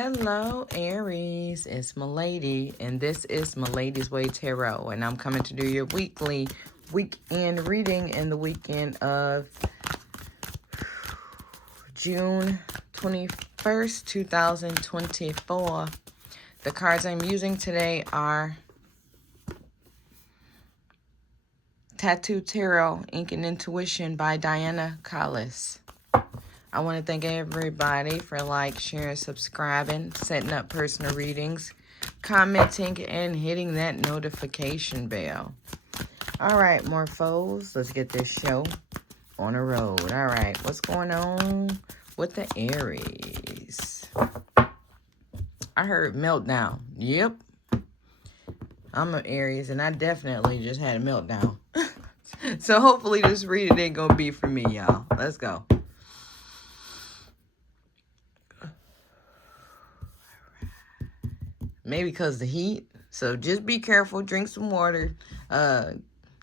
Hello, Aries. It's Malady, and this is Malady's Way Tarot, and I'm coming to do your weekly weekend reading in the weekend of June 21st, 2024. The cards I'm using today are Tattoo Tarot, Ink and Intuition by Diana Collis. I want to thank everybody for sharing, subscribing, setting up personal readings, commenting, and hitting that notification bell. All right, morphos, let's get this show on the road. All right, what's going on with the Aries? I heard meltdown. Yep. I'm an Aries, and I definitely just had a meltdown. So hopefully this reading ain't going to be for me, y'all. Let's go. Maybe because the heat. So just be careful. Drink some water.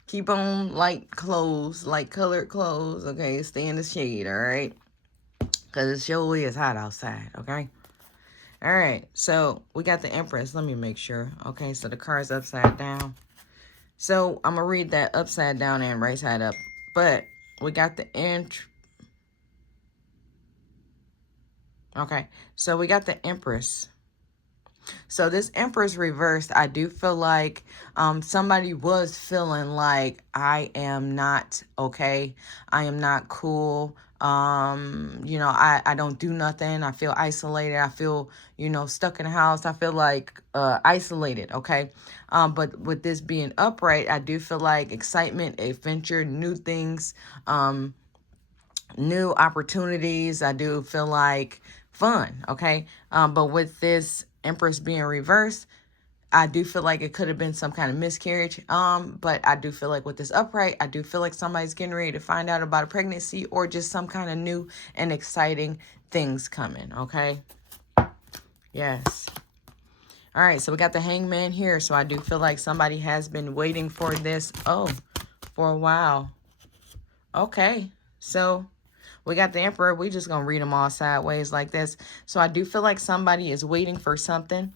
Keep on light clothes, light colored clothes. Okay, stay in the shade. All right, because it surely is hot outside. Okay. All right. So we got the Empress. Let me make sure. Okay. So the card's upside down. So I'm gonna read that upside down and right side up. But we got the Okay. So we got the Empress. So this Empress reversed, I do feel like somebody was feeling like I am not okay. I am not cool. I don't do nothing. I feel isolated. I feel, stuck in the house. I feel like isolated, okay? But with this being upright, I do feel like excitement, adventure, new things, new opportunities. I do feel like fun, okay? But with this Empress being reversed, I do feel like it could have been some kind of miscarriage. But I do feel like with this upright, I do feel like somebody's getting ready to find out about a pregnancy or just some kind of new and exciting things coming, okay? Yes. All right, so we got the Hangman here. So I do feel like somebody has been waiting for this, for a while. Okay, so we got the Emperor. We just going to read them all sideways like this. So I do feel like somebody is waiting for something.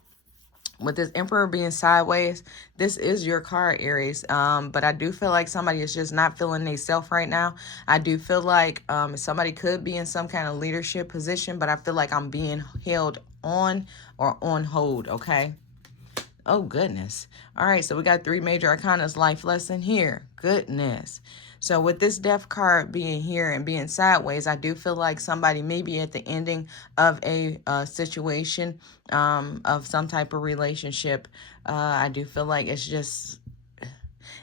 With this Emperor being sideways, this is your card, Aries. But I do feel like somebody is just not feeling themselves right now. I do feel like somebody could be in some kind of leadership position, but I feel like I'm being held on or on hold, okay? Oh, goodness. All right, so we got 3 major arcanas life lesson here. Goodness. So with this death card being here and being sideways, I do feel like somebody may be at the ending of a situation, of some type of relationship. I do feel like it's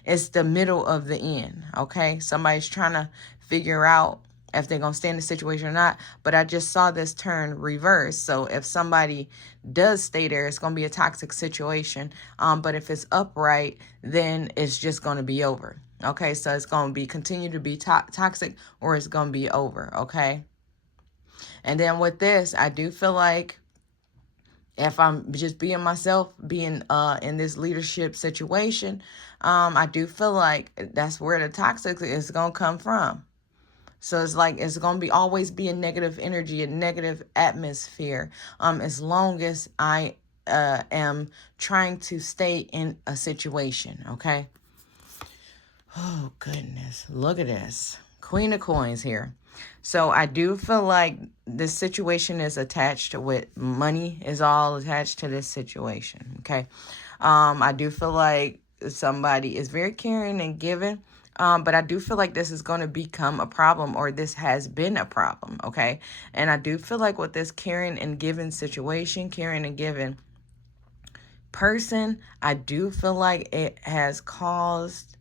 the middle of the end, okay? Somebody's trying to figure out if they're going to stay in the situation or not. But I just saw this turn reverse. So if somebody does stay there, it's going to be a toxic situation. But if it's upright, then it's just going to be over. Okay, so it's going to be continue to be toxic, or it's going to be over, okay? And then with this, I do feel like if I'm just being myself, being in this leadership situation, I do feel like that's where the toxic is going to come from. So it's like it's going to be always be a negative energy, a negative atmosphere, as long as I am trying to stay in a situation, okay? Oh, goodness. Look at this. Queen of Coins here. So I do feel like this situation is attached with money is all attached to this situation, okay? I do feel like somebody is very caring and giving, but I do feel like this is going to become a problem, or this has been a problem, okay? And I do feel like with this caring and giving situation, caring and giving person, I do feel like it has caused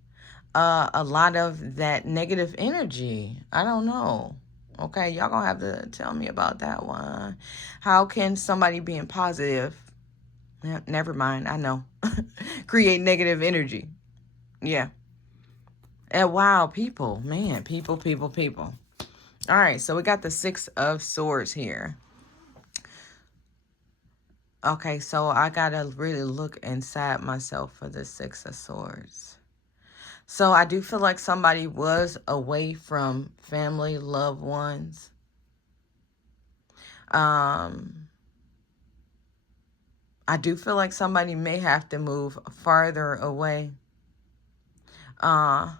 a lot of that negative energy. I don't know. Okay, y'all gonna have to tell me about that one. How can somebody being positive, never mind, I know, create negative energy? Yeah. And wow, people, man, people. All right, so we got the 6 of Swords here. Okay, so I gotta really look inside myself for the 6 of Swords. So I do feel like somebody was away from family, loved ones. I do feel like somebody may have to move farther away. I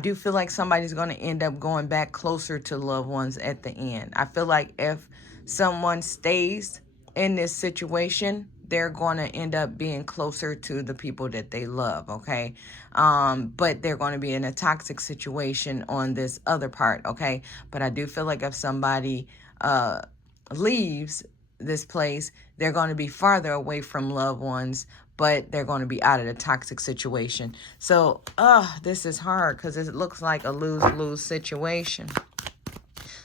do feel like somebody's going to end up going back closer to loved ones at the end. I feel like if someone stays in this situation, they're going to end up being closer to the people that they love, okay? But they're going to be in a toxic situation on this other part, okay? But I do feel like if somebody leaves this place, they're going to be farther away from loved ones, but they're going to be out of the toxic situation. So, this is hard because it looks like a lose-lose situation.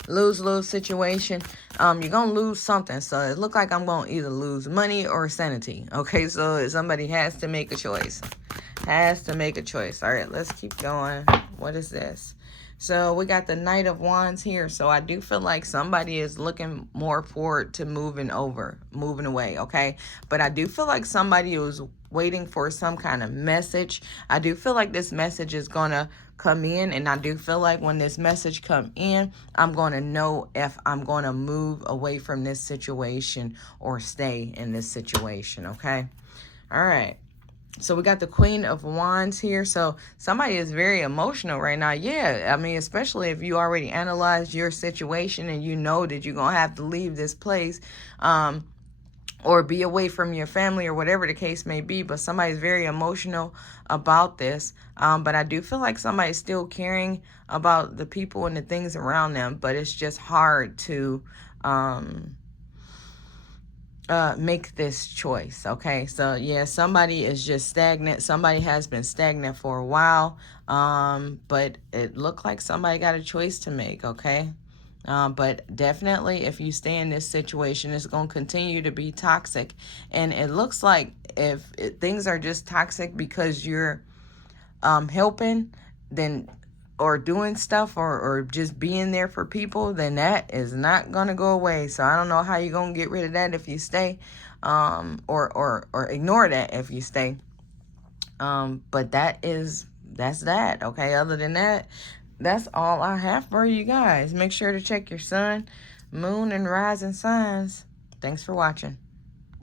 Lose-lose situation. You're going to lose something. So it looks like I'm going to either lose money or sanity. Okay, so somebody has to make a choice. Has to make a choice. All right, let's keep going. What is this? So we got the Knight of Wands here. So I do feel like somebody is looking more forward to moving away, okay? But I do feel like somebody was waiting for some kind of message. I do feel like this message is going to come in, and I do feel like when this message come in, I'm going to know if I'm going to move away from this situation or stay in this situation, okay? All right. So we got the Queen of Wands here. So somebody is very emotional right now. Yeah, I mean, especially if you already analyzed your situation and you know that you're going to have to leave this place or be away from your family or whatever the case may be. But somebody's very emotional about this. But I do feel like somebody's still caring about the people and the things around them. But it's just hard to make this choice, okay? So yeah, somebody is just stagnant. Somebody has been stagnant for a while, but it looked like somebody got a choice to make, okay? But definitely if you stay in this situation, it's going to continue to be toxic. And it looks like if things are just toxic because you're helping, then or doing stuff or just being there for people, then that is not going to go away. So I don't know how you're going to get rid of that if you stay, or ignore that if you stay. But that's that. Okay. Other than that, that's all I have for you guys. Make sure to check your sun, moon, and rising signs. Thanks for watching.